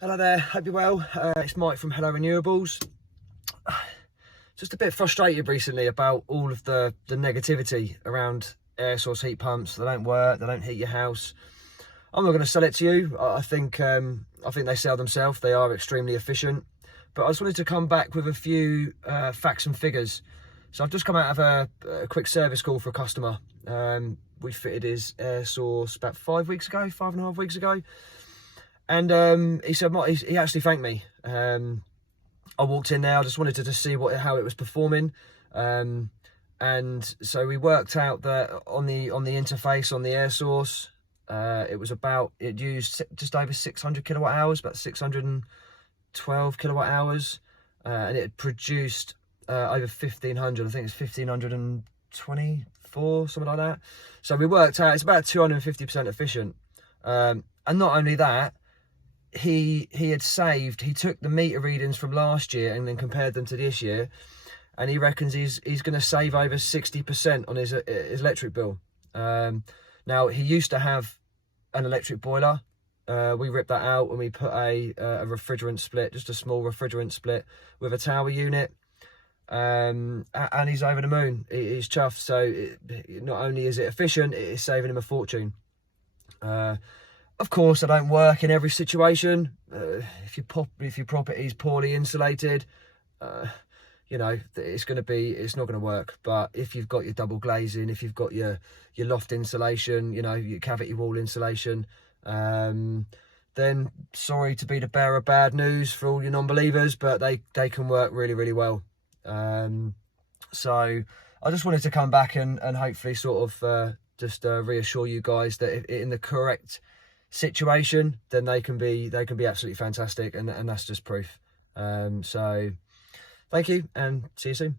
Hello there, hope you're well. It's Mike from Hello Renewables. Just a bit frustrated recently about all of the negativity around air source heat pumps. They don't work, they don't heat your house. I'm not going to sell it to you. I think they sell themselves. They are extremely efficient. But I just wanted to come back with a few facts and figures. So I've just come out of a quick service call for a customer. We fitted his air source about 5.5 weeks ago. And he said, he actually thanked me. I walked in there, I just wanted to see how it was performing. And so we worked out that on the interface on the air source, it used just over 600 kilowatt hours, about 612 kilowatt hours. And it produced over 1,500, I think it's 1,524, something like that. So we worked out it's about 250% efficient. And not only that, he took the meter readings from last year and then compared them to this year, and he reckons he's going to save over 60% on his electric bill. Now, he used to have an electric boiler. We ripped that out and we put a refrigerant split, just a small refrigerant split with a tower unit, and he's over the moon. He's chuffed. So not only is it efficient, it is saving him a fortune. Of course, they don't work in every situation. If your property is poorly insulated, you know, it's not going to work. But if you've got your double glazing, if you've got your loft insulation, you know, your cavity wall insulation, then sorry to be the bearer of bad news for all your non-believers, but they can work really, really well. So I just wanted to come back and hopefully sort of reassure you guys that if in the correct situation, then they can be absolutely fantastic, and that's just proof. So thank you and see you soon.